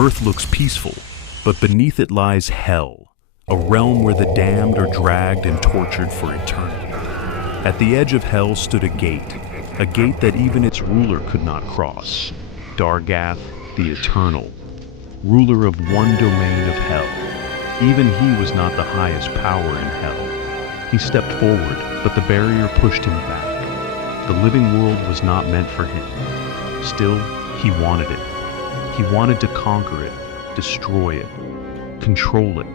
Earth looks peaceful, but beneath it lies hell, a realm where the damned are dragged and tortured for eternity. At the edge of hell stood a gate that even its ruler could not cross. Dargath, the Eternal, ruler of one domain of hell. Even he was not the highest power in hell. He stepped forward, but the barrier pushed him back. The living world was not meant for him. Still, he wanted it. He wanted to conquer it, destroy it, control it.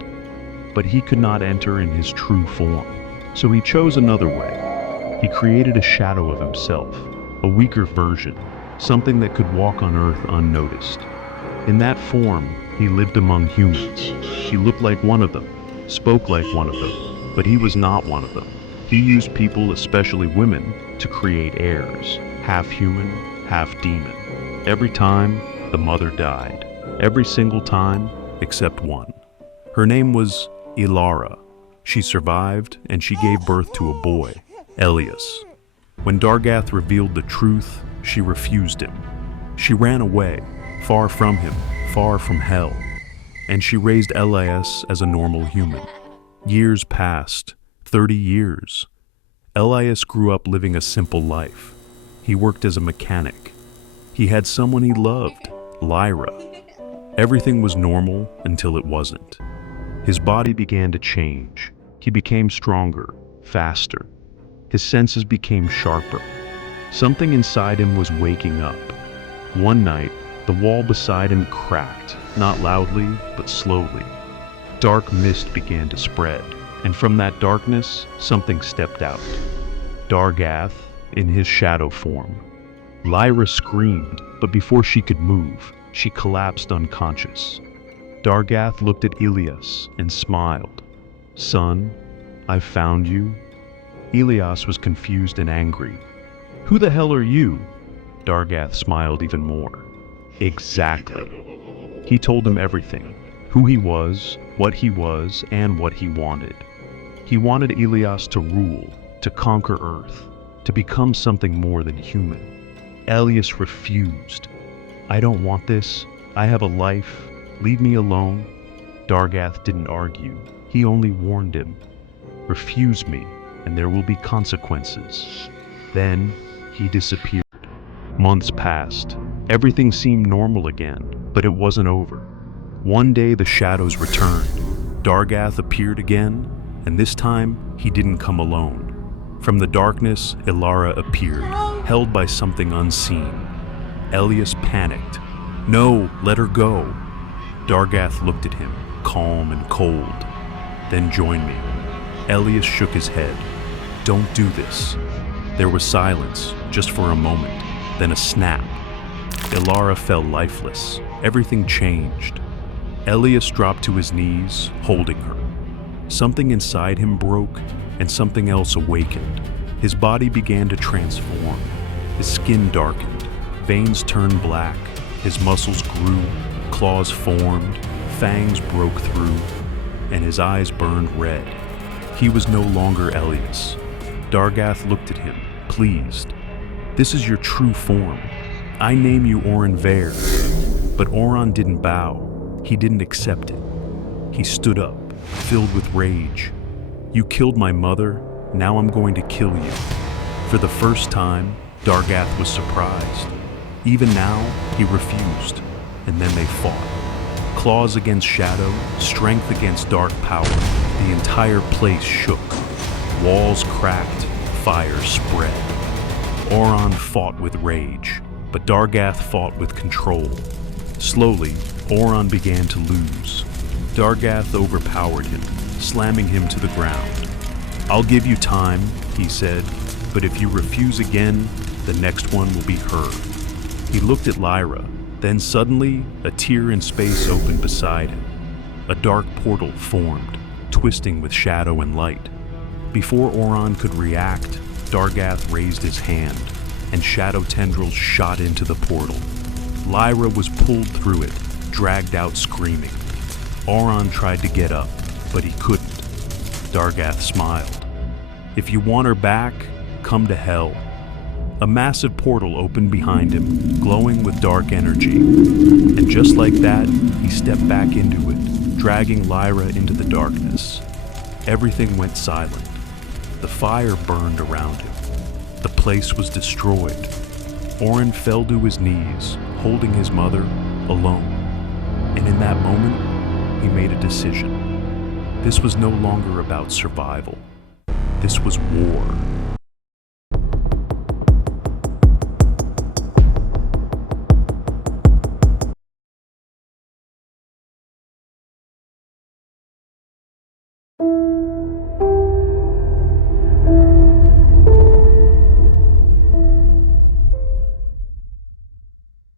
But he could not enter in his true form. So he chose another way. He created a shadow of himself, a weaker version, something that could walk on Earth unnoticed. In that form, he lived among humans. He looked like one of them, spoke like one of them, but he was not one of them. He used people, especially women, to create heirs, half human, half demon. Every time, the mother died. Every single time, except one. Her name was Ilara. She survived, and she gave birth to a boy, Elyas. When Dargath revealed the truth, she refused him. She ran away, far from him, far from hell. And she raised Elyas as a normal human. Years passed, 30 years. Elyas grew up living a simple life. He worked as a mechanic. He had someone he loved, Lyra. Everything was normal until it wasn't. His body began to change. He became stronger, faster. His senses became sharper. Something inside him was waking up. One night, the wall beside him cracked, not loudly, but slowly. Dark mist began to spread, and from that darkness, something stepped out. Dargath, in his shadow form. Lyra screamed, but before she could move, she collapsed unconscious. Dargath looked at Elyas and smiled. "Son, I've found you." Elyas was confused and angry. "Who the hell are you?" Dargath smiled even more. "Exactly." He told him everything. Who he was, and what he wanted. He wanted Elyas to rule, to conquer Earth, to become something more than human. Elyas refused. "I don't want this. I have a life. Leave me alone." Dargath didn't argue. He only warned him. "Refuse me, and there will be consequences." Then he disappeared. Months passed. Everything seemed normal again, but it wasn't over. One day the shadows returned. Dargath appeared again, and this time he didn't come alone. From the darkness, Ilara appeared, held by something unseen. Elyas panicked. "No, let her go." Dargath looked at him, calm and cold. "Then join me." Elyas shook his head. "Don't do this." There was silence, just for a moment, then a snap. Ilara fell lifeless. Everything changed. Elyas dropped to his knees, holding her. Something inside him broke, and something else awakened. His body began to transform. His skin darkened. Veins turned black. His muscles grew. Claws formed. Fangs broke through. And his eyes burned red. He was no longer Elyas. Dargath looked at him, pleased. "This is your true form. I name you Auron Veyr." But Auron didn't bow. He didn't accept it. He stood up, filled with rage. "You killed my mother, now I'm going to kill you." For the first time, Dargath was surprised. Even now, he refused, and then they fought. Claws against shadow, strength against dark power. The entire place shook. Walls cracked, fire spread. Auron fought with rage, but Dargath fought with control. Slowly, Auron began to lose. Dargath overpowered him, slamming him to the ground. "I'll give you time," he said, "but if you refuse again, the next one will be her." He looked at Lyra, then suddenly, a tear in space opened beside him. A dark portal formed, twisting with shadow and light. Before Auron could react, Dargath raised his hand, and shadow tendrils shot into the portal. Lyra was pulled through it, dragged out screaming. Auron tried to get up, but he couldn't. Dargath smiled. "If you want her back, come to hell." A massive portal opened behind him, glowing with dark energy. And just like that, stepped back into it, dragging Lyra into the darkness. Everything went silent. The fire burned around him. The place was destroyed. Auron fell to his knees, holding his mother, alone. And in that moment, he made a decision. This was no longer about survival. This was war.